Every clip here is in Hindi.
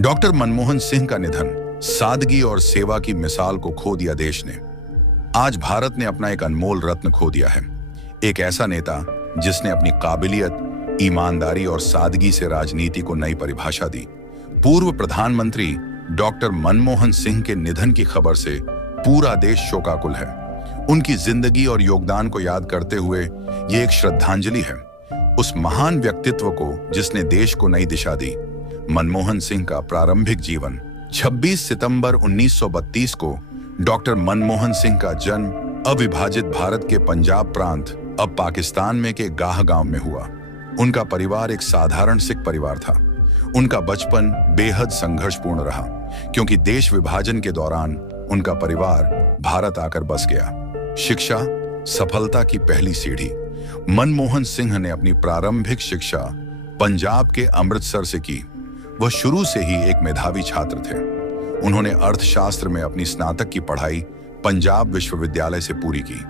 डॉक्टर मनमोहन सिंह का निधन सादगी और सेवा की मिसाल को खो दिया देश ने। आज भारत ने अपना एक अनमोल रत्न खो दिया है। एक ऐसा नेता जिसने अपनी काबिलियत, ईमानदारी और सादगी से राजनीति को नई परिभाषा दी। पूर्व प्रधानमंत्री डॉक्टर मनमोहन सिंह के निधन की खबर से पूरा देश शोकाकुल है। उनकी जिंदगी और योगदान को याद करते हुए ये एक श्रद्धांजलि है उस महान व्यक्तित्व को जिसने देश को नई दिशा दी। मनमोहन सिंह का प्रारंभिक जीवन 26 सितंबर 1932 को डॉक्टर मनमोहन सिंह का जन्म अविभाजित भारत के पंजाब प्रांत अब पाकिस्तान में के गाह गांव में हुआ। उनका परिवार एक साधारण सिख परिवार था। उनका बचपन बेहद संघर्षपूर्ण रहा क्योंकि देश विभाजन के दौरान उनका परिवार भारत आकर बस गया। शिक्षा सफलता की पहली सीढ़ी। मनमोहन सिंह ने अपनी प्रारंभिक शिक्षा पंजाब के अमृतसर से की। वह शुरू से ही एक मेधावी छात्र थे। उन्होंने अर्थशास्त्र में अपनी स्नातक की पढ़ाई पंजाब विश्वविद्यालय से पूरी की।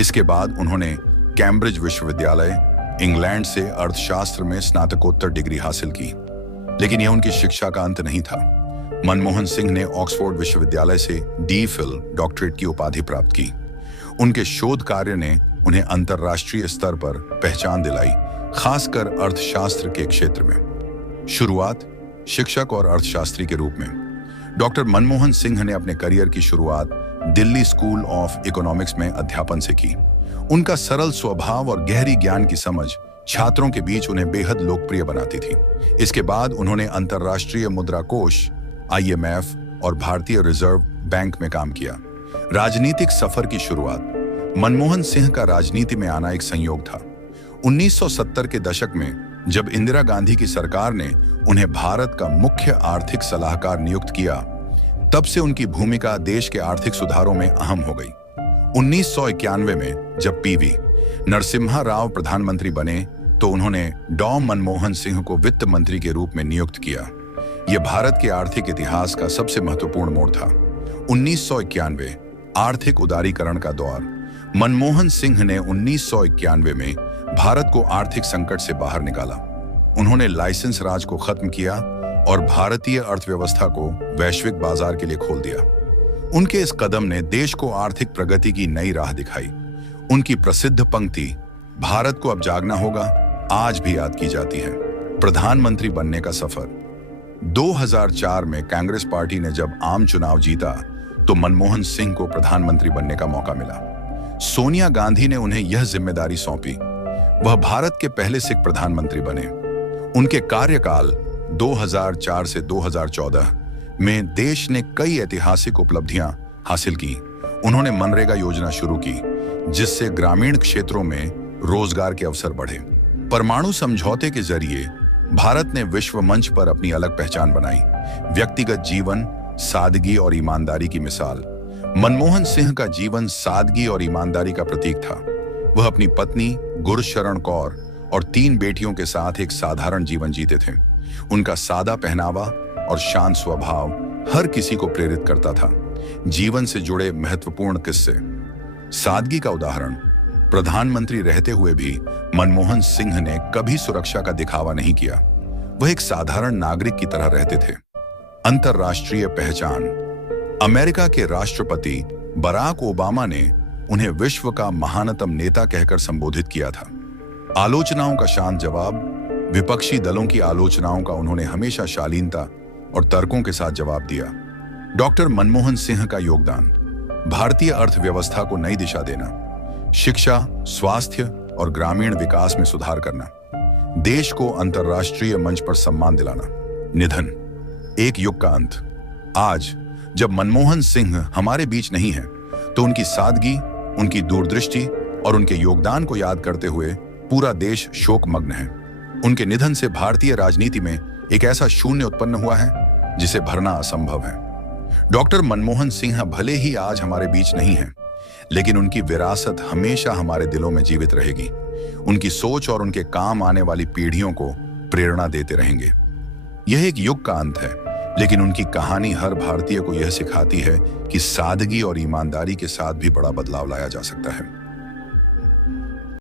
इसके बाद उन्होंने कैम्ब्रिज विश्वविद्यालय इंग्लैंड से अर्थशास्त्र में स्नातकोत्तर डिग्री हासिल की। लेकिन यह उनकी शिक्षा का अंत नहीं था। मनमोहन सिंह ने ऑक्सफोर्ड विश्वविद्यालय से डी.फिल डॉक्टरेट की उपाधि प्राप्त की। उनके शोध कार्य ने उन्हें अंतर्राष्ट्रीय स्तर पर पहचान दिलाई, खासकर अर्थशास्त्र के क्षेत्र में। शुरुआत शिक्षक और अर्थशास्त्री के रूप में डॉक्टर मनमोहन सिंह ने अपने करियर की शुरुआत दिल्ली स्कूल ऑफ इकोनॉमिक्स में अध्यापन से की। उनका सरल स्वभाव और गहरी ज्ञान की समझ छात्रों के बीच उन्हें बेहद लोकप्रिय बनाती थी। इसके बाद उन्होंने अंतर्राष्ट्रीय मुद्रा कोष IMF और भारतीय रिजर्व बैंक में काम किया। राजनीतिक सफर की शुरुआत मनमोहन सिंह का राजनीति में आना एक संयोग था। 1970 के दशक में जब इंदिरा गांधी की सरकार ने उन्हें भारत का मुख्य आर्थिक सलाहकार नियुक्त किया, तब से उनकी भूमिका देश के आर्थिक सुधारों में अहम हो गई। 1991 में जब PV नरसिम्हा राव प्रधानमंत्री बने तो उन्होंने डॉ मनमोहन सिंह को वित्त मंत्री के रूप में नियुक्त किया। यह भारत के आर्थिक इतिहास का सबसे महत्वपूर्ण मोड़ था। 1991 आर्थिक उदारीकरण का दौर। मनमोहन सिंह ने 1991 में भारत को आर्थिक संकट से बाहर निकाला। उन्होंने लाइसेंस राज को खत्म किया और भारतीय अर्थव्यवस्था को वैश्विक बाजार के लिए खोल दिया। उनके इस कदम ने देश को आर्थिक प्रगति की नई राह दिखाई। उनकी प्रसिद्ध पंक्ति भारत को अब जागना होगा आज भी याद की जाती है। प्रधानमंत्री बनने का सफर। 2004 में कांग्रेस पार्टी ने जब आम चुनाव जीता तो मनमोहन सिंह को प्रधानमंत्री बनने का मौका मिला। सोनिया गांधी ने उन्हें यह जिम्मेदारी सौंपी। वह भारत के पहले सिख प्रधानमंत्री बने। उनके कार्यकाल 2004 से 2014 में देश ने कई ऐतिहासिक उपलब्धियां हासिल की। उन्होंने मनरेगा योजना शुरू की जिससे ग्रामीण क्षेत्रों में रोजगार के अवसर बढ़े। परमाणु समझौते के जरिए भारत ने विश्व मंच पर अपनी अलग पहचान बनाई। व्यक्तिगत जीवन, सादगी और ईमानदारी की मिसाल। मनमोहन सिंह का जीवन सादगी और ईमानदारी का प्रतीक था। वह अपनी पत्नी गुरशरण कौर और 3 बेटियों के साथ एक साधारण जीवन जीते थे। उनका सादा पहनावा और शांत स्वभाव हर किसी को प्रेरित करता था। जीवन से जुड़े महत्वपूर्ण किस्से। सादगी का उदाहरण, प्रधानमंत्री रहते हुए भी मनमोहन सिंह ने कभी सुरक्षा का दिखावा नहीं किया। वह एक साधारण नागरिक की तरह रहते थे। अंतर्राष्ट्रीय पहचान। अमेरिका के राष्ट्रपति बराक ओबामा ने उन्हें विश्व का महानतम नेता कहकर संबोधित किया था। आलोचनाओं का शांत जवाब। विपक्षी दलों की आलोचनाओं का उन्होंने हमेशा शालीनता और तर्कों के साथ जवाब दिया। डॉक्टर मनमोहन सिंह का योगदान। भारतीय अर्थव्यवस्था को नई दिशा देना, शिक्षा, स्वास्थ्य और ग्रामीण विकास में सुधार करना, देश को अंतर्राष्ट्रीय मंच पर सम्मान दिलाना। निधन, एक युग का अंत। आज जब मनमोहन सिंह हमारे बीच नहीं है तो उनकी सादगी, उनकी दूरदृष्टि और उनके योगदान को याद करते हुए पूरा देश शोकमग्न है। उनके निधन से भारतीय राजनीति में एक ऐसा शून्य उत्पन्न हुआ है जिसे भरना असंभव है। डॉक्टर मनमोहन सिंह भले ही आज हमारे बीच नहीं है, लेकिन उनकी विरासत हमेशा हमारे दिलों में जीवित रहेगी। उनकी सोच और उनके काम आने वाली पीढ़ियों को प्रेरणा देते रहेंगे। यह एक युग का अंत है, लेकिन उनकी कहानी हर भारतीय को यह सिखाती है कि सादगी और ईमानदारी के साथ भी बड़ा बदलाव लाया जा सकता है।